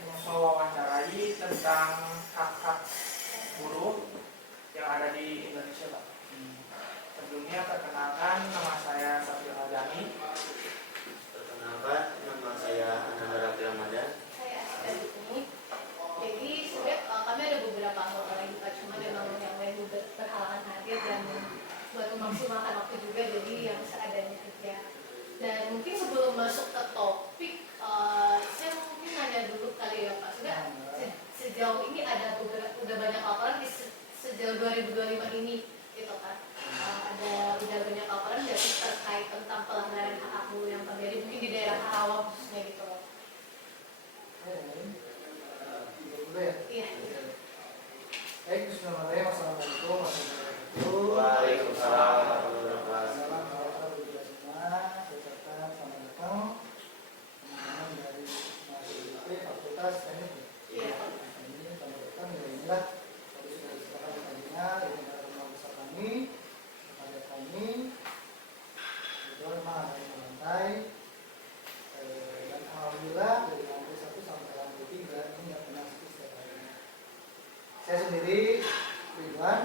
mewawancarai tentang hak-hak buruh yang ada di Indonesia, Pak. Sebelumnya perkenalkan, nama saya Safir Al-Jani. Perkenalkan, nama saya Ananda Raffi Ramadan. Saya Asita di sini. Jadi sebenarnya kami ada beberapa anggota lagi Pak, cuma memang yang lain berhalangan hadir dan buat memaksimalkan waktu juga, jadi yang seadanya aja. Dan mungkin sebelum masuk ke topik, saya mungkin nanya dulu kali ya Pak. Sudah sejauh ini ada udah banyak laporan di sejauh 2025 ini gitu kan. Udah banyak laporan dari terkait tentang pelanggaran hak buruh yang terjadi mungkin di daerah Karawang khususnya gitu loh. Iya. Baik, bismillahirrahmanirrahim. Assalamualaikum warahmatullahi wabarakatuh. Waalaikumsalam warahmatullahi wabarakatuh. Salam alhamdulillah semua. Saya selamat datang teman-teman dari MASIP Fakultas Teknik. Iya. Ini selamat datang ya, inilah tadi sudah diserahan tadinya ini adalah rumah besar kami, kepada kami. Itu memang ada yang lantai. Dan alhamdulillah dari lantai 1 sampai lantai 3 ini nggak pernah sepi setiap harinya. Saya sendiri Ridwan.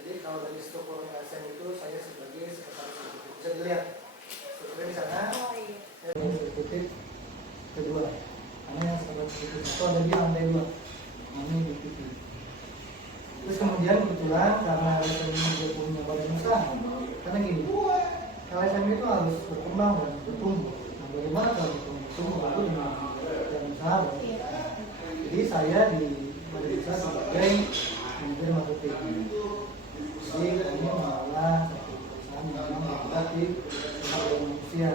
Jadi kalau dari struktur LSM itu saya sebagai sekretaris eksekutif. Bisa dilihat strukturnya di sana. Oh iya. Saya eksekutif kedua. Karena yang sekretaris eksekutif itu ada di lantai 2. Kami di TV. Terus kemudian kebetulan karena LSM ini dia punya badan usaha. Karena gini, LSM itu harus berkembang dan bertumbuh. Nah, bagaimana kalau bertumbuh lalu dengan badan usaha? Jadi saya di badan usaha sebagai manajer marketing. Jadi kami mengelola satu perusahaan yang memang bergerak di sektor manusia,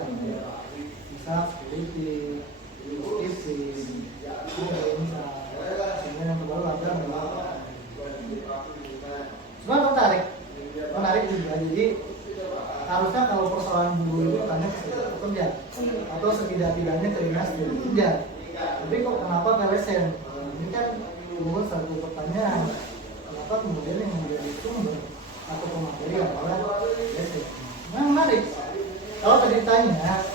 misal security, housekeeping, sehingga yang terbaru ada adalah cuma menarik juga. Jadi harusnya kalau persoalan buruh itu tanya ke serikat pekerja atau setidak-tidaknya ke dinas kerja. Tapi kok kenapa ke LSM? Ini kan timbul satu pertanyaan, kenapa kemudian yang menjadi sumber atau pemateri adalah LSM? Nah, menarik. Kalau tadi ditanya,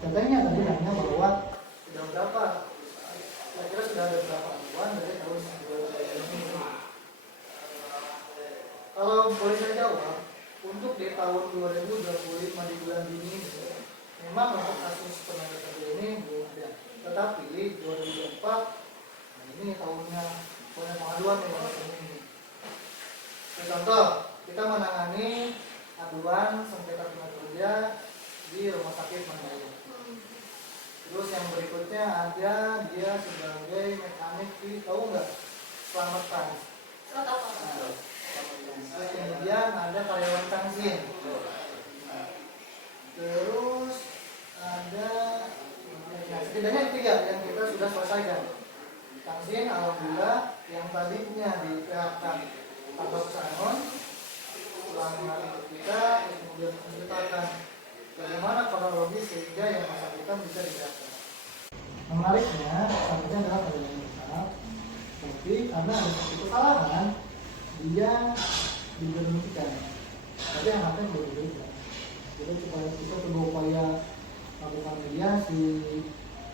katanya tadi nanya bahwa sudah berapa? Kira-kira sudah ada berapa aduan dari tahun 2020. Kalau boleh saya jawab, untuk di tahun 2025 di bulan Juni memang untuk kasus tenaga kerja ini belum ada. Tetapi 2024, nah ini tahunnya banyak pengaduan yang ini. Contoh, kita menangani aduan sengketa tenaga kerja di rumah sakit Mandailing. Terus yang berikutnya ada dia sebagai mekanik di, tahu nggak, Selamat Trans. Terus kemudian ada karyawan Tangsin. Terus ada, nah setidaknya 3 yang kita sudah selesaikan. Tangsin, alhamdulillah, yang tadinya di PHK atau pesangon selama itu kita kemudian menceritakan bagaimana kronologis sehingga yang bersangkutan bisa dijelaskan. Menariknya, sampainya adalah karyawan besar, tapi karena ada satu kesalahan dia diberhentikan, tapi yang akan berbeda. Jadi supaya kita coba upaya melakukan mediasi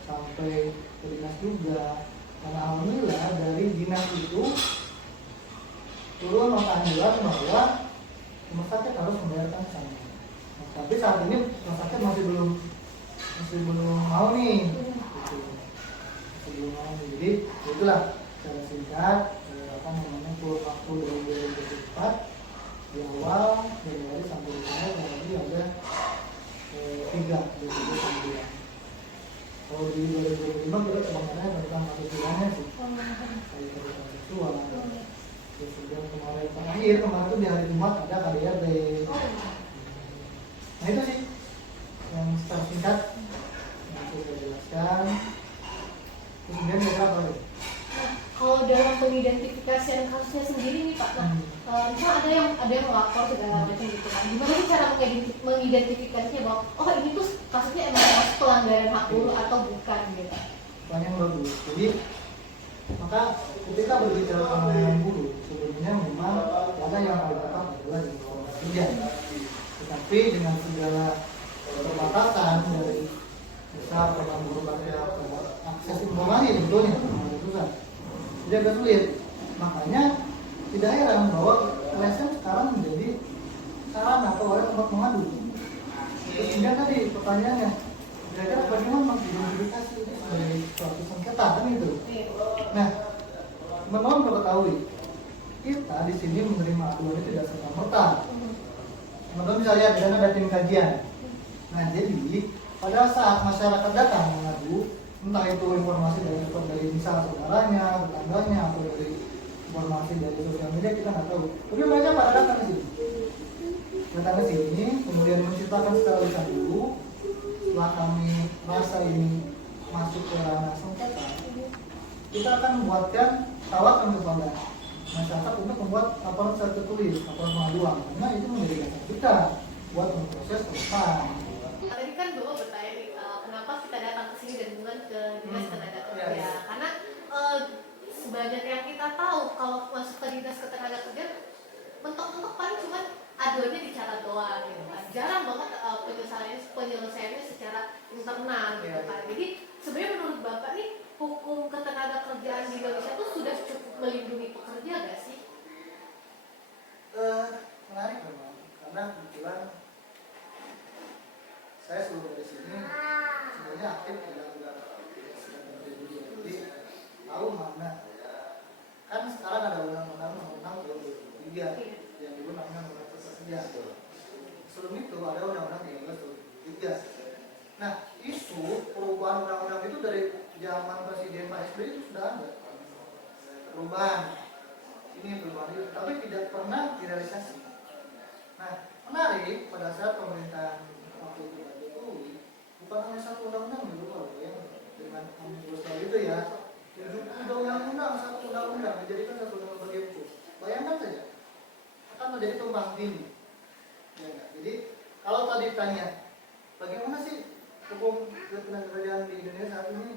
sampai ke dinas juga. Karena alhamdulillah dari dinas itu turun nota anjuran bahwa rumah sakit harus membayarkan sana. Nah, tapi saat ini rumah sakit masih belum mau nih. Gitu. Masih belum mau nih. Jadi itulah secara singkat kurun waktu dari 2024 di awal Januari sampai Desember berarti ada 3 2022. Kalau di 2025 kita sebenarnya tentang kasus pidana sih, kayak kekerasan seksual. Terus kemudian kemarin itu di hari Jumat ada KDRT. Nah itu sih yang secara singkat yang saya jelaskan. Terus kemudian ada apa lagi? Kalau dalam pengidentifikasian kasusnya sendiri nih Pak, misalnya ada yang melapor segala macam gitu kan, gimana sih cara mengidentifikasinya bahwa oh ini tuh kasusnya emang pelanggaran hak buruh atau bukan gitu? Banyak bagus. Jadi maka ketika berbicara pelanggaran buruh sebelumnya memang data yang paling tepat adalah di Komnas Kerja. Tetapi dengan segala perbatasan dari misal seorang guru kerja akses informasi sebetulnya susah, jadi agak sulit. Makanya tidak heran bahwa LSM sekarang menjadi sarana atau wadah tempat mengadu. Terus kemudian tadi pertanyaannya, kira-kira bagaimana mengidentifikasi ini sebagai suatu sengketa kan itu. Nah, teman-teman perlu ketahui, kita di sini menerima aduan itu tidak serta-merta. Teman-teman bisa lihat di sana ada tim kajian. Nah, jadi pada saat masyarakat datang mengadu, entah itu informasi dari misal saudaranya, tetangganya, atau dari informasi dari sosial media, kita nggak tahu. Tapi mereka pada datang ke sini. Datang ke sini, kemudian menceritakan secara lisan dulu. Setelah kami rasa ini masuk ke ranah sengketa, kita akan membuatkan tawaran kepada masyarakat untuk membuat laporan secara tertulis, laporan pengaduan, karena itu menjadi dasar kita buat memproses ke depan. Tadi kan Bapak bertanya nih, kenapa kita datang ke sini dan bukan ke dinas tenaga kerja? Ya. Karena sebanyak yang kita tahu kalau masuk ke dinas ketenaga kerja, mentok-mentok paling cuma aduannya dicatat doang gitu kan. Jarang banget penyelesaiannya secara internal gitu kan. Jadi sebenarnya menurut Bapak nih, hukum ketenaga kerjaan di Indonesia itu sudah cukup melindungi pekerja gak sih? Menarik memang, karena kebetulan saya sebelum dari sini sebenarnya aktif di lembaga sedang berdiri, jadi tahu mana. Kan sekarang ada undang-undang nomor 6 2023 yang dulu namanya undang-undang kerja. Sebelum itu ada undang-undang 13 2003. Nah, isu perubahan undang-undang itu dari zaman Presiden Pak SBY itu sudah ada perubahan ini perubahan itu, tapi tidak pernah direalisasi. Nah, menarik pada saat pemerintahan waktu itu Pak Jokowi, bukan hanya satu undang-undang dulu kalau yang dengan omnibus law itu ya, 70 undang-undang, satu undang-undang dijadikan satu undang-undang bagi hukum. Bayangkan saja, akan menjadi tumpang tindih. Ya, jadi kalau tadi tanya, bagaimana sih hukum ketenagakerjaan di Indonesia saat ini?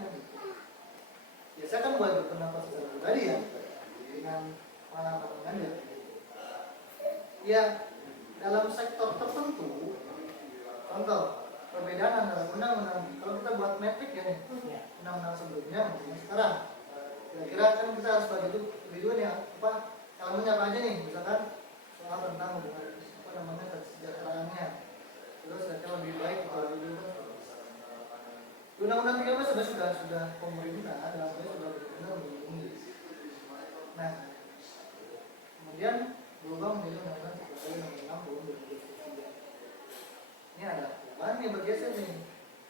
Ya, saya kan buat berpendapat secara pribadi ya, dengan pandangan-pandangannya. Ya, dalam sektor tertentu, contoh perbedaan antara undang-undang, kalau kita buat metrik ya nih, undang-undang sebelumnya maupun sekarang, kira-kira kan kita harus bagi dulu nih apa elemennya apa aja nih, misalkan soal tentang apa namanya kesejahteraannya, terus kira lebih baik kalau dulu kan undang-undang 13 sudah pemerintah dalam hal sudah benar-benar melindungi. Nah, kemudian berubah menjadi undang-undang 36 tahun 2023. Ini ada perubahan yang bergeser nih.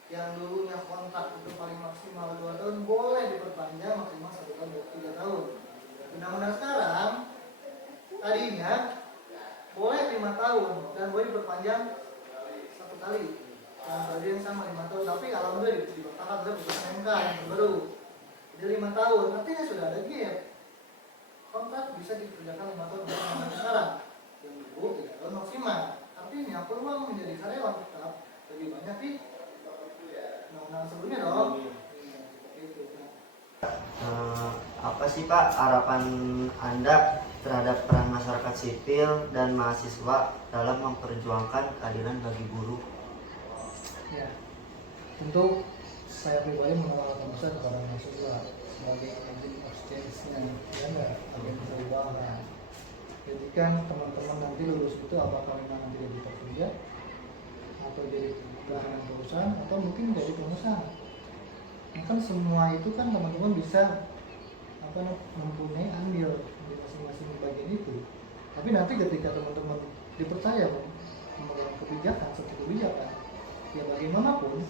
Yang dulunya kontrak itu paling maksimal 2 tahun boleh diperpanjang maksimal 1 tahun 3 tahun. Undang-undang sekarang tadinya boleh 5 tahun dan boleh diperpanjang 1 kali. Tadi yang sama 5 tahun, tapi alhamdulillah dibertahan oleh putusan MK yang baru. Jadi 5 tahun, artinya sudah ada gap. Kontrak bisa dikerjakan 5 tahun dengan sekarang. Yang dulu 3 tahun maksimal. Artinya peluang menjadi karyawan tetap lebih banyak di undang-undang sebelumnya dong. Itu. Apa sih Pak harapan Anda terhadap peran masyarakat sipil dan mahasiswa dalam memperjuangkan keadilan bagi buruh? Ya, tentu saya pribadi mengeluarkan besar kepada mahasiswa sebagai agent of change-nya, ya enggak, agen perubahan. Jadi kan teman-teman nanti lulus itu apakah memang nanti jadi pekerja atau jadi bahan perusahaan atau mungkin jadi pengusaha. Nah, kan semua itu kan teman-teman bisa mempunyai andil di masing-masing bagian itu. Tapi nanti ketika teman-teman dipercaya memegang kebijakan seperti kebijakan, ya bagaimanapun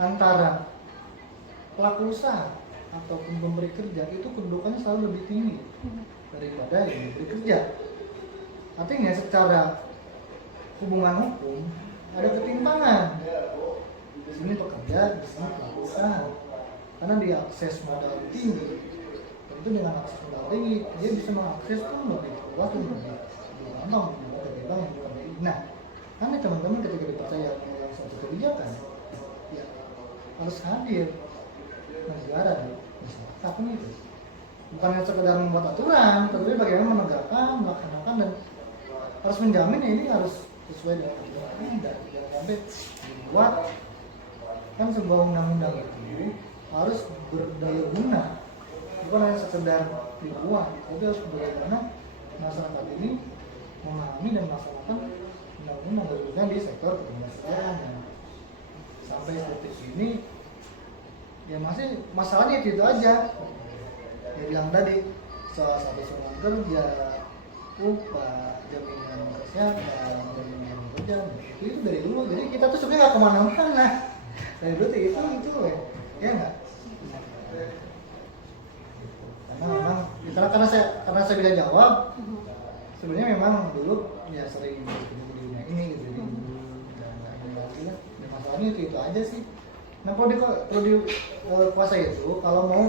antara pelaku usaha ataupun pemberi kerja itu kedudukannya selalu lebih tinggi daripada yang diberi kerja. Artinya secara hubungan hukum ada ketimpangan. Di sini pekerja, di sini pelaku usaha. Karena dia akses modal tinggi, tentu dengan akses modal tinggi dia bisa mengakses pun lebih luas dan lebih gampang dari bank yang bukan dari. Nah, karena teman-teman ketika dipercaya memegang suatu kebijakan, ya harus hadir negara di masyarakat itu. Bukan hanya sekedar membuat aturan, tetapi bagaimana menegakkan, melaksanakan dan harus menjamin ini harus sesuai dengan aturan yang ada. Jangan sampai dibuat kan sebuah undang-undang itu harus berdaya guna, bukan hanya sekedar dibuat, tapi harus berdaya guna masyarakat ini memahami dan melaksanakan undang-undang khususnya di sektor ketenagakerjaan. Sampai detik ini ya masih masalahnya itu aja. Ya bilang tadi soal satu kerja, upah, jaminan kesehatan, jaminan kerja, itu dari dulu. Jadi kita tuh sebenarnya nggak kemana-mana. Dari dulu tuh itu ya nggak. Karena memang karena saya bisa jawab, sebenarnya memang dulu ya sering di dunia ini gitu. Jadi masalahnya itu aja sih. Nah perlu dikuasai itu kalau mau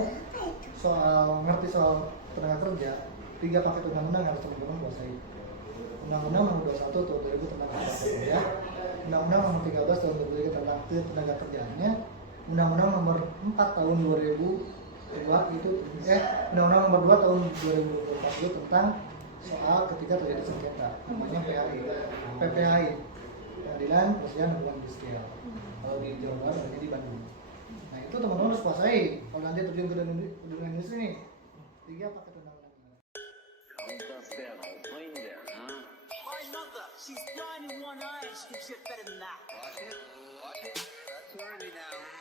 ngerti soal tenaga kerja, 3 paket undang-undang harus teman-teman kuasai. Undang-undang nomor 21 tahun 2000 tentang tenaga kerja, Undang-undang nomor 13 tahun 2003 tentang tenaga kerjaannya, Undang-undang nomor 4 tahun 2002 itu Undang-undang nomor 2 tahun 2024 itu tentang soal ketika terjadi sengketa, namanya PPHI, Pengadilan Perselisihan Hubungan Industrial. Kalau di Jawa Barat ada di Bandung. Nah itu teman-teman harus kuasai. Kalau nanti terjun ke dunia industri nih, 3 paket undang-undang. My mother, she's blind in one eye and she can shit better than that. Watch it. That's worthy now.